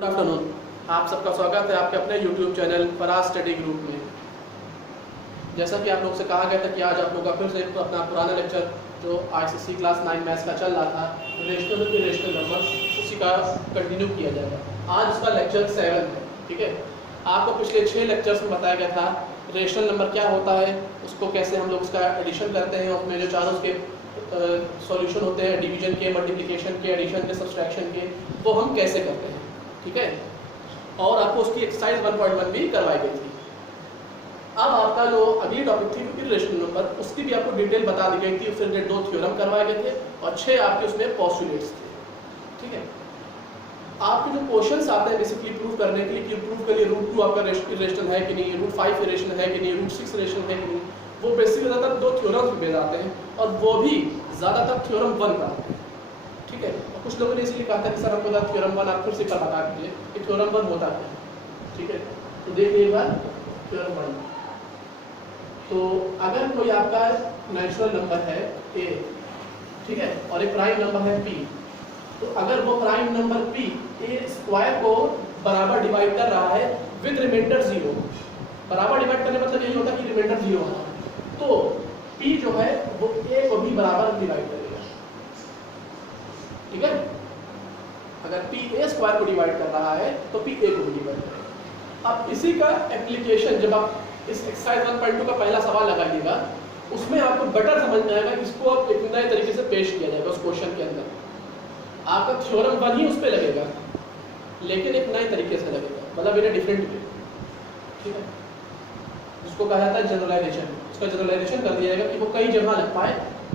Good afternoon. आप सबका स्वागत है आपके अपने YouTube channel Faraz study group में। जैसा कि आप लोग से कहा गया था कि आज आप लोग का फिर से अपना पुराना लेक्चर जो ICSE क्लास 9 मैथ्स का चल रहा था, रेशनल और इरेशनल नंबर, उसी का कंटिन्यू किया जाएगा। आज उसका लेक्चर 7 है। ठीक है, आपको पिछले 6 लेक्चर्स में बताया गया था रेशनल नंबर क्या होता है, उसको कैसे हम लोग उसका एडिशन करते हैं, उसमें जो चारों उसके सॉल्यूशन होते हैं डिवीजन के, मल्टीप्लिकेशन के, एडिशन के, सब्सट्रैक्शन के, वो हम कैसे करते हैं। ठीक है, और आपको उसकी एक्सरसाइज 1.1 भी करवाई गई थी। अब आपका जो अगली टॉपिक थी इरेशनल नंबर, उसकी भी आपको डिटेल बता दी गई थी। उससे रिलेटेड 2 थ्योरम करवाए गए थे और 6 आपके उसमें पोस्टुलेट्स थे। ठीक है, आपके जो क्वेश्चंस आते हैं बेसिकली प्रूव करने के लिए कि प्रूव के लिए रूट 2 आपका इरेशनल है कि नहीं, रूट 5 इरेशनल है कि नहीं, रूट 6 इरेशनल है कि नहीं, वो बेसिकली ज़्यादातर 2 थ्योरम्स में भेज आते हैं और वो भी ज़्यादातर थ्योरम 1 का। ठीक है, और कुछ लोगों ने इसलिए कहा था कि सर हमको थ्योरम 1 आप फिर से बता दीजिए कि थ्योरम 1 होता क्या है। ठीक है, तो देखिए एक बार थ्योरम 1। तो अगर कोई आपका नेचुरल नंबर है a, ठीक है, और एक प्राइम नंबर है p, तो अगर वो prime number p a square को बराबर डिवाइड कर रहा है विद रिमाइंडर 0, बराबर डिवाइड करने मतलब यही होता है कि रिमाइंडर 0 होना, तो p जो है वो a को भी बराबर डिवाइड करेगा। ठीक है, अगर p a स्क्वायर को डिवाइड कर रहा है तो p a को भी डिवाइड करेगा। अब इसी का एप्लीकेशन जब आप इस एक्सरसाइज 1.2 का पहला सवाल लगाइएगा, उसमें आपको बेटर समझ में आएगा कि इसको आप एक नए तरीके से पेश किया जाएगा। उस क्वेश्चन के अंदर आपका थ्योरम 1 ही उस पे लगेगा, लेकिन एक नए तरीके से लगेगा, मतलब इन डिफरेंट वे। ठीक है, जिसको कहा जाता है जनरलाइजेशन। उसका जनरलाइजेशन कर दिया जाएगा कि वो कई जगह लग पाए,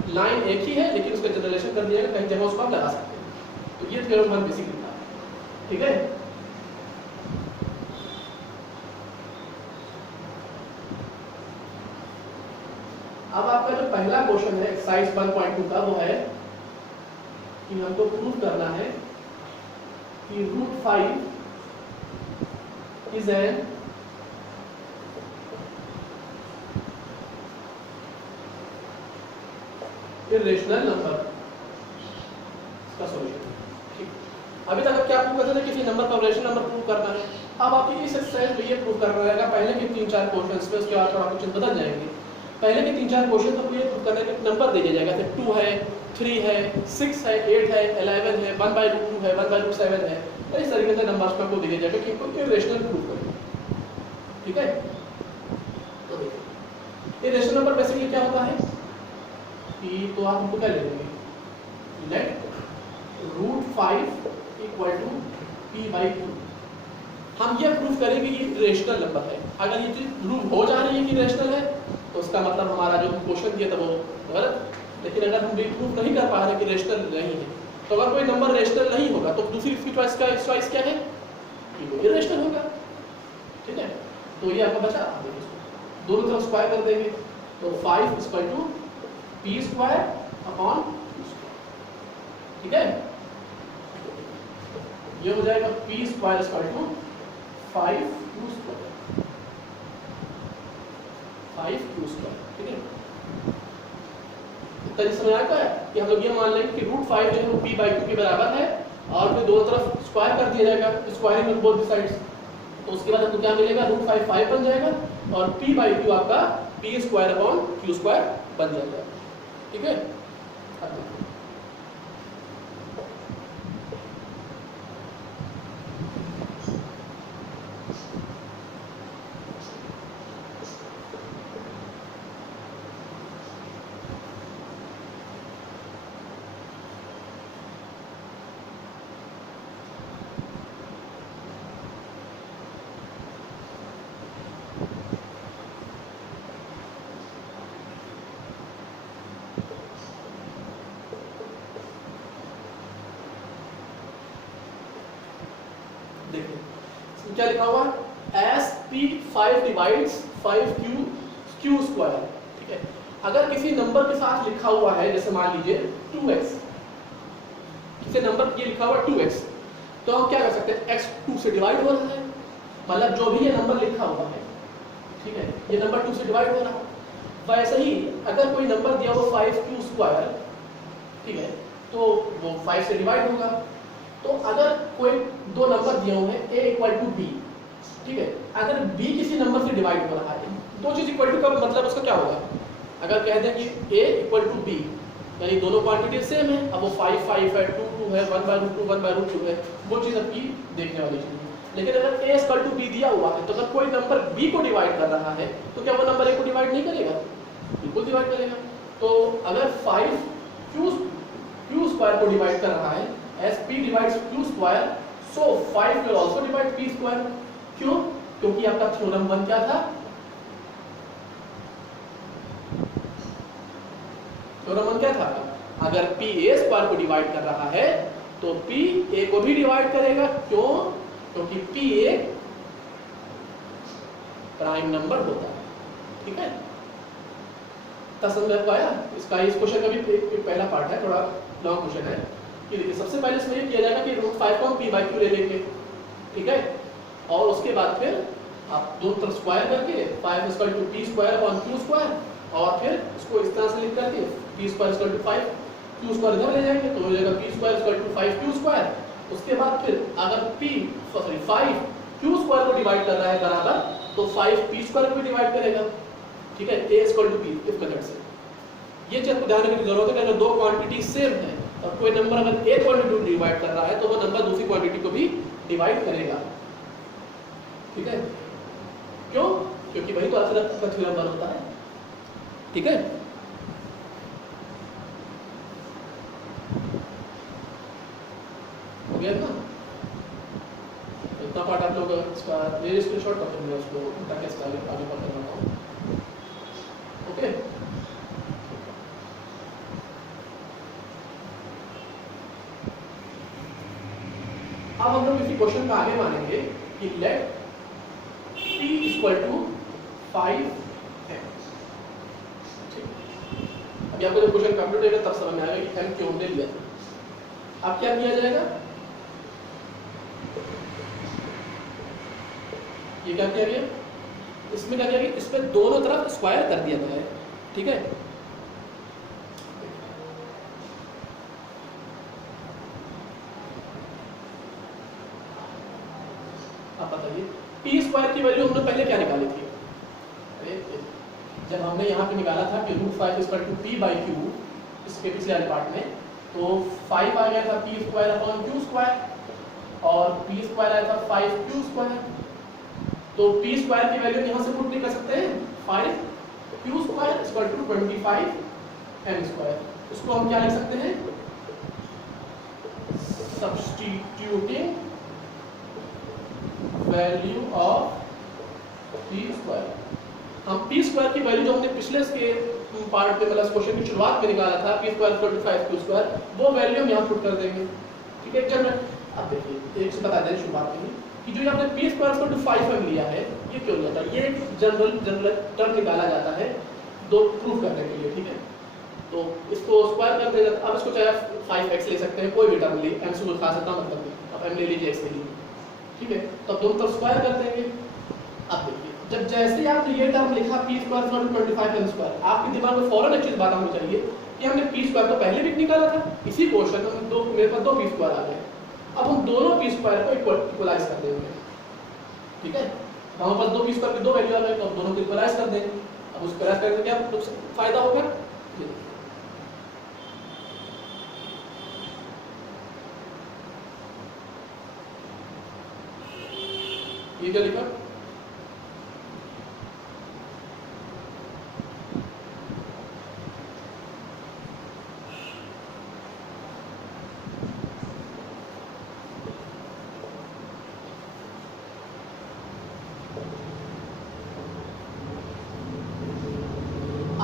लाइन एक ही है लेकिन उसका जनरलाइजेशन कर दिया जाएगा, कई जगह उसको आप लगा सकते हैं। तो ये थ्योरम 1 बेसिकली था। ठीक है, अब आपका जो पहला क्वेश्चन है एक्सरसाइज 1.2 का, वो है कि हमको प्रूव करना है कि root 5 is an irrational number. इसका सॉल्यूशन। ठीक, अभी तक आप क्या प्रूव करते थे, किसी नंबर का इरेशनल नंबर प्रूव करना है। अब आपकी इस एक्सरसाइज में ये प्रूव करना रहेगा पहले के 3-4 क्वेश्चंस पे, उसके बाद थोड़ा क्वेश्चन बदल जाएंगे। पहले के 3-4 क्वेश्चन तो ये प्रूव करने के नंबर दिया जाएगा, जैसे 2 है, 3 है, 6 है, 8 है, 11 है, 1/√2 है, 1/√7 है। तो इस तरीके से नंबर्स को दिया जाएगा कि इनको इरेशनल प्रूव करें। ठीक है, तो देखिए इरेशनल नंबर बेसिकली क्या होता है कि तो आप इनको क्या ले लेंगे, late root 5 equal to p/2। हम ये प्रूव करेंगे कि इरेशनल नंबर है। अगर ये चीज प्रूव हो जा रही है कि इरेशनल है तो उसका मतलब हमारा जो क्वेश्चन दिया था वो गलत। लेकिन अगर हम प्रूव नहीं कर पा रहे कि रेशनल नहीं है, तो अगर कोई नंबर रेशनल नहीं होगा तो दूसरी इसकी चॉइस क्या है कि वो इरेशनल होगा। ठीक है, तो ये आपका बचा, दोनों तरफ स्क्वायर कर देंगे तो 5 equal to p square upon q square. ठीक है, ये हो जाएगा p square equal to 5q square, 5q square. ठीक है, इतना समझ आएगा कि हम लोग ये मान लेंगे कि रूट 5 जो है वो p/2 के बराबर है और फिर दोनों तरफ स्क्वायर कर दिया जाएगा, स्क्वायरिंग ऑन बोथ साइड्स। तो उसके बाद आपको क्या मिलेगा, रूट 5 5 बन जाएगा और p/2 आपका p square upon q square बन जाएगा। ठीक है, क्या लिखा हुआ S p5 divides 5q square. ठीक है, अगर किसी नंबर के साथ लिखा हुआ है, जैसे मान लीजिए 2x, किसी नंबर ये लिखा हुआ 2x, तो हम क्या कर सकते हैं, x 2 से डिवाइड हो रहा है, मतलब जो भी ये नंबर लिखा हुआ है, ठीक है, ये नंबर 2 से डिवाइड हो रहा है। वैसे ही अगर कोई नंबर दिया हो 5q स्क्वायर, ठीक है, तो वो 5 से डिवाइड होगा। तो अगर कोई दो नंबर दिए हुए हैं a इक्वल टू b, ठीक है, अगर b किसी नंबर से डिवाइड हो रहा है, दो चीज इक्वल टू का मतलब उसका क्या होगा, अगर कह दें कि a इक्वल टू b यानी दोनों क्वांटिटी सेम है, अब वो 5 5 है, 2 2 है, 1/√2 1/√2 है, वो चीज़ आपकी देखने वाली चीज़ है। लेकिन अगर a इक्वल टू b दिया हुआ है तो अगर कोई नंबर b को डिवाइड कर रहा है तो क्या वो नंबर a को डिवाइड नहीं करेगा? बिल्कुल डिवाइड करेगा। तो अगर 5 q स्क्वायर को डिवाइड कर रहा है as p divides q square, so 5 will also divide p square. क्यों? क्योंकि आपका थ्योरम 1 क्या था? थ्योरम 1 क्या था? अगर p a स्क्वायर को डिवाइड कर रहा है तो p a को भी डिवाइड करेगा। क्यों? क्योंकि p एक प्राइम नंबर होता है। ठीक है, समझ पाया? इसका इस क्वेश्चन का भी पहला पार्ट है, थोड़ा लॉन्ग क्वेश्चन है कि देखिए सबसे पहले इसमें ये किया जाएगा कि √5 को हम p/q ले लेंगे, ठीक है, और उसके बाद फिर आप दोनों तरफ स्क्वायर करके 5 = p square upon q square, और फिर इसको इस तरह से लिख करके p स्क्वायर = 5 q स्क्वायर इधर ले जाएंगे तो हो जाएगा p स्क्वायर = 5 q स्क्वायर। उसके बाद फिर अगर 5 q स्क्वायर को डिवाइड कर रहा है बराबर तो 5 p स्क्वायर को भी डिवाइड करेगा। ठीक है, a = p इस मेथड से। ये चीज को ध्यान रखने की जरूरत है कि अगर दो क्वांटिटी सेम है और कोई नंबर अगर एक क्वांटिटी को डिवाइड कर रहा है तो वो नंबर दूसरी क्वांटिटी को भी डिवाइड करेगा। ठीक है, क्यों? क्योंकि वही तो आपका थ्योरम 1 होता है। ठीक है, हो गया ना? इतना पार्ट आप लोग इसका मेरे स्क्रीनशॉट कर लेंगे, उसको ताकि इसका आगे पता करना हो। ओके, अब हम लोग इसी क्वेश्चन का आगे मानेंगे कि लेट p = 5 है। अभी आपको जब क्वेश्चन कंप्लीट होगा तब समझ में आएगा कि m क्यों हमने लिया। अब क्या किया जाएगा? ये क्या किया गया? इसमें क्या किया गया? इसमें दोनों तरफ स्क्वायर कर दिया गया है। ठीक है, आप बताइए p स्क्वायर की वैल्यू हमने पहले क्या निकाली थी? अरे जब हमने यहाँ पे निकाला था कि √5 = p/q, इसके पिछले वाले पार्ट में, तो 5 आ गया था p square upon q square और p स्क्वायर आया था 5q स्क्वायर। तो p स्क्वायर की वैल्यू यहाँ से पुट नहीं कर सकते हैं, 5q स्क्वायर = 25m स्क्वायर। उसको हम क्या लिख सकते हैं? Substituting value of p square. हम p स्क्वायर की वैल्यू जो हमने पिछले के पार्ट में मतलब क्वेश्चन की शुरुआत में निकाला था p स्क्वायर = 5q स्क्वायर, वो वैल्यू हम यहाँ पुट कर देंगे। ठीक है, चल अब देखिए एक से बता दें शुरुआत में कि जो आपने p स्क्वायर = 5m लिया है, ये क्यों लिया था? ये एक जनरल टर्म निकाला जाता है दो प्रूफ करने के लिए। ठीक है, तो इसको स्क्वायर कर देगा। अब इसको चाहे 5x ले सकते हैं, कोई भी टर्म ले, m से कोई खास इतना मतलब नहीं, अब m ले लीजिए, x ले लीजिए। ठीक है, तो अब दोनों तरफ स्क्वायर कर देंगे। अब देखिए जब जैसे ही आपने ये टर्म लिखा p स्क्वायर = 25m स्क्वायर, आपके दिमाग में फौरन एक चीज बात आनी चाहिए कि हमने p स्क्वायर तो पहले भी निकाला था, इसी क्वेश्चन में दो मेरे पास 2 p स्क्वायर आ गए। अब हम दोनों p स्क्वायर को इक्वलाइज कर देंगे। ठीक है, हमारे पास 2 p स्क्वायर की 2 वैल्यू आ गई, तो अब दोनों को इक्वलाइज कर देंगे। अब उस इक्वलाइज करने से क्या फायदा होगा? ये क्या लिखा?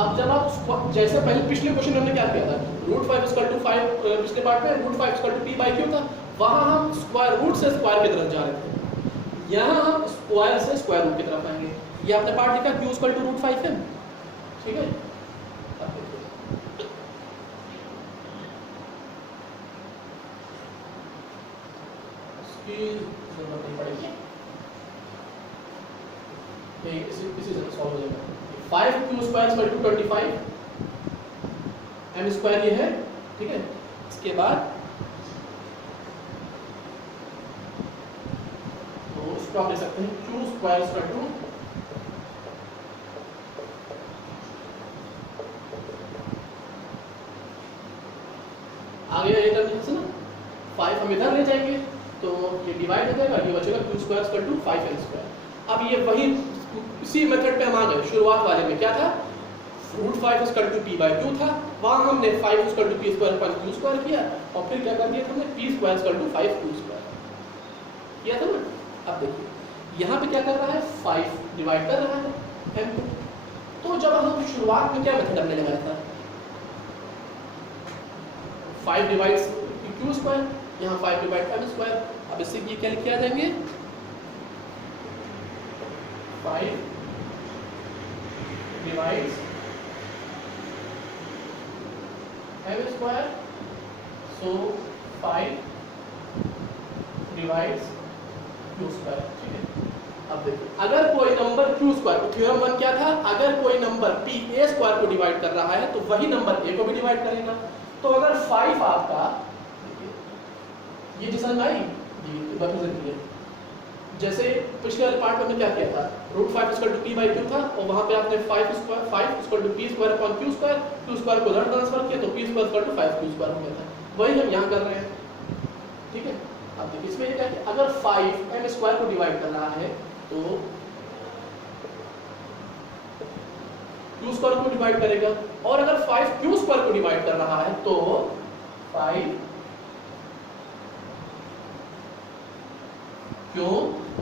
अब जब आप जैसे पहले पिछले क्वेश्चन में हमने क्या किया था, √5 = 5 पिछले पार्ट में √5 = p/q था, वहां हम स्क्वायर रूट से स्क्वायर की तरफ जा रहे थे, यहाँ हम स्क्वायर से स्क्वायर रूट की तरफ आएंगे। ये आपने पार्ट लिखा q = √5m। ठीक है, इसकी जरूरत नहीं पड़ेगी, इसी से सॉल्व हो जाएगा। 5q स्क्वायर = 25 m स्क्वायर ये है। ठीक है, इसके बाद इसको आप लिख सकते हैं क्यू स्क्वायर इक्वल टू आगे ये टर्म से ना 5 हम इधर ले जाएंगे तो ये डिवाइड हो जाएगा, ये बचेगा Q square equal to 5n square. अब ये वही इसी मेथड पे हम आ गए। शुरुआत वाले में क्या था, root 5 equal to p by 2 था, वहां हमने 5 equal to p square upon q square किया और फिर क्या कर दिया हमने p square equal to 5q square किया था ना। अब देखिए यहाँ पे क्या कर रहा है, 5 डिवाइड कर रहा है m को। तो जब हम शुरुआत में क्या मेथड हमने लगाया था, 5 डिवाइड्स q स्क्वायर, यहाँ 5 डिवाइड m स्क्वायर। अब इससे ये क्या लिखे आ जाएंगे, 5 डिवाइड्स m स्क्वायर, सो 5 डिवाइड्स q स्क्वायर। ठीक है, अब देखिए अगर कोई नंबर q स्क्वायर, थ्योरम 1 क्या था, अगर कोई नंबर p a स्क्वायर को डिवाइड कर रहा है तो वही नंबर a को भी डिवाइड करेगा। तो अगर 5 आपका, ये जिस आई रिप्रेजेंट किया, जैसे पिछले वाले पार्ट में हमने क्या किया था, root 5 equal to p by q था और वहां पे आपने 5 equal to p square upon q square को उधर ट्रांसफर किया तो p square equal to 5q square हो गया था। वही हम यहाँ कर रहे हैं। ठीक है, अब देखिए इसमें ये क्या है, अगर 5 m स्क्वायर को डिवाइड कर रहा है तो q स्क्वायर को डिवाइड करेगा, और अगर 5q स्क्वायर को डिवाइड कर रहा है तो 5 क्यों,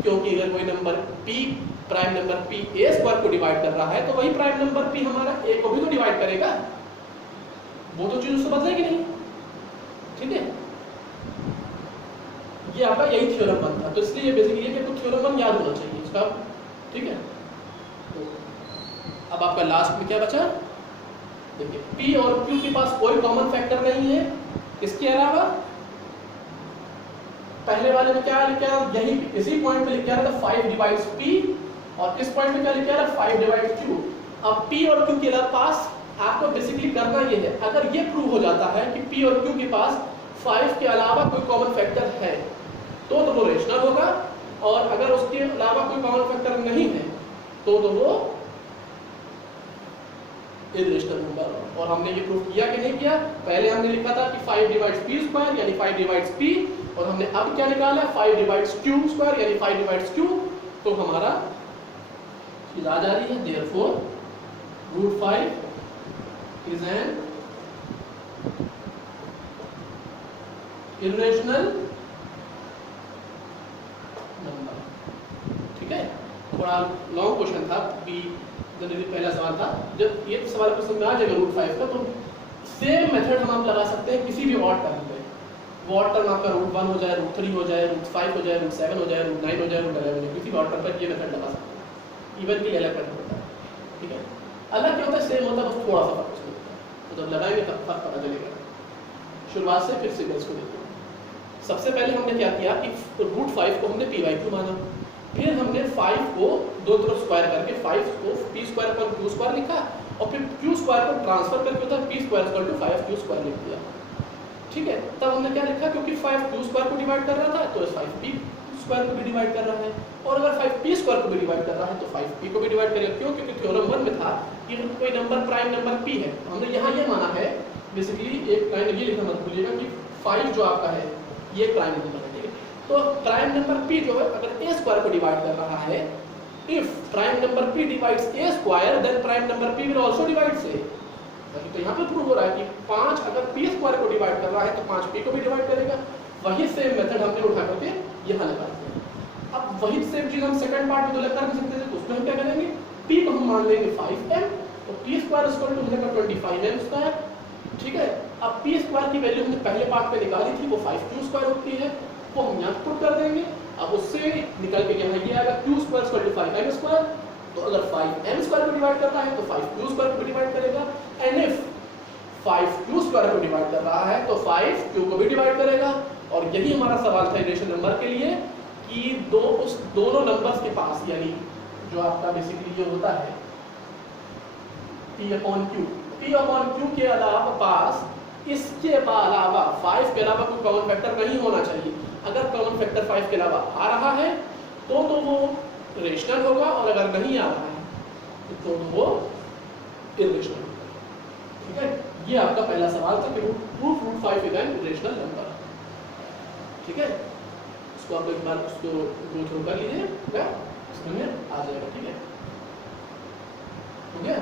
क्योंकि अगर कोई number p prime number p a square को डिवाइड कर रहा है तो वही प्राइम नंबर p हमारा a को भी तो डिवाइड करेगा, वो तो चीज उससे बदलेगी नहीं। ठीक है, ये आपका यही थ्योरम 1 था, तो इसलिए बेसिकली ये कि थ्योरम 1 याद होना चाहिए इसका। ठीक है, तो अब आपका लास्ट में क्या बचा, देखिए p और q के पास कोई कॉमन फैक्टर नहीं है, इसके अलावा पहले वाले में क्या लिखा, यही इसी पॉइंट पे लिखा था 5 डिवाइड्स p, और इस पॉइंट में क्या लिखा है 5 डिवाइड्स q। अब p और q के पास आपको बेसिकली करना ये है, अगर ये प्रूव हो जाता है कि p और q के पास 5 के अलावा कोई कॉमन फैक्टर है तो वो रेशनल होगा, और अगर उसके अलावा कोई कॉमन फैक्टर नहीं है तो वो इरेशनल होगा। और हमने ये प्रूव किया कि नहीं किया, पहले हमने लिखा था कि 5 डिवाइड्स p स्क्वायर यानी 5 डिवाइड्स p, और हमने अब क्या निकाला 5 डिवाइड्स q स्क्वायर यानी 5 डिवाइड्स q, तो हमारा चीज आ जा रही है। Therefore root 5 is an irrational number. ठीक है, थोड़ा लॉन्ग क्वेश्चन था, जनरली पहला सवाल था। जब ये सवाल को समझ में आ जाएगा रूट 5 का, तो सेम मेथड हम लगा सकते हैं किसी भी ऑड टर्म पे। वो ऑड टर्म आपका रूट 1 हो जाए, रूट 3 हो जाए, रूट 5 हो जाए, रूट 7 हो जाए, रूट 9 हो जाए, रूट 11 हो जाए, किसी भी ऑड टर्म पर ये मेथड लगा सकते हैं। इवन के लिए अलग मेथड होता है। ठीक है, अलग क्या होता है, सेम होता है, बस थोड़ा सा फर्क उसमें होता है। तो जब लगाएंगे तब फर्क पता चलेगा। शुरुआत से फिर सिग्नल्स को देखते हैं। सबसे पहले हमने क्या किया कि रूट 5 को हमने p बाई q माना, फिर हमने 5 को दो तरफ स्क्वायर करके 5 को p square upon q square लिखा, और फिर q स्क्वायर को ट्रांसफर करके उधर p square equal to 5q square लिख दिया। ठीक है, तब हमने क्या लिखा, क्योंकि 5q स्क्वायर को डिवाइड कर रहा था तो 5p स्क्वायर को भी डिवाइड कर रहा है, और अगर 5p स्क्वायर को भी डिवाइड कर रहा है तो 5p को भी डिवाइड करेगा। क्यों, क्योंकि थ्योरम 1 में था कि कोई नंबर प्राइम नंबर p है, हमने यहाँ ये माना है। बेसिकली एक लाइन ये लिखना मत भूलिएगा कि 5 जो आपका है ये प्राइम नंबर है। ठीक है, तो प्राइम नंबर p जो है अगर a स्क्वायर को डिवाइड कर रहा है, if prime number p divides a square then prime number p will also divides a। तो यहाँ पे प्रूव हो रहा है कि 5 अगर p स्क्वायर को डिवाइड कर रहा है तो 5p को भी डिवाइड करेगा। वही सेम मेथड हमने उठा करके यहाँ लगा दिया। अब वही सेम चीज हम सेकंड पार्ट में तो लगा नहीं सकते थे, तो उसमें हम क्या करेंगे, p को हम मान लेंगे 5m, तो p स्क्वायर इक्वल टू हो जाएगा 25m स्क्वायर। ठीक है, अब p स्क्वायर की वैल्यू हमने पहले पार्ट में निकाली थी, वो 5q स्क्वायर होती है, वो हम यहाँ पुट कर देंगे। अब उससे निकल के यहाँ ये आएगा q square equal to 5m square. तो अगर 5m स्क्वायर को डिवाइड कर रहा है तो 5q स्क्वायर को डिवाइड करेगा, एंड इफ 5q स्क्वायर को डिवाइड कर रहा है तो 5q को भी डिवाइड करेगा। और यही हमारा सवाल था इरेशनल नंबर के लिए कि उस दोनों नंबर्स के पास, यानी जो आपका बेसिकली ये होता है p अपॉन q के अलावा पास, इसके अलावा 5 के अलावा कोई कॉमन फैक्टर नहीं होना चाहिए। अगर कॉमन फैक्टर 5 के अलावा आ रहा है तो वो रेशनल होगा, और अगर नहीं आ रहा है तो वो इरेशनल होगा। ठीक है, ये आपका पहला सवाल था कि proof root 5 is an rational number. ठीक है, इसको आप एक बार उसको गो थ्रू कर लीजिए, समझ में आ जाएगा। ठीक है, हो गया।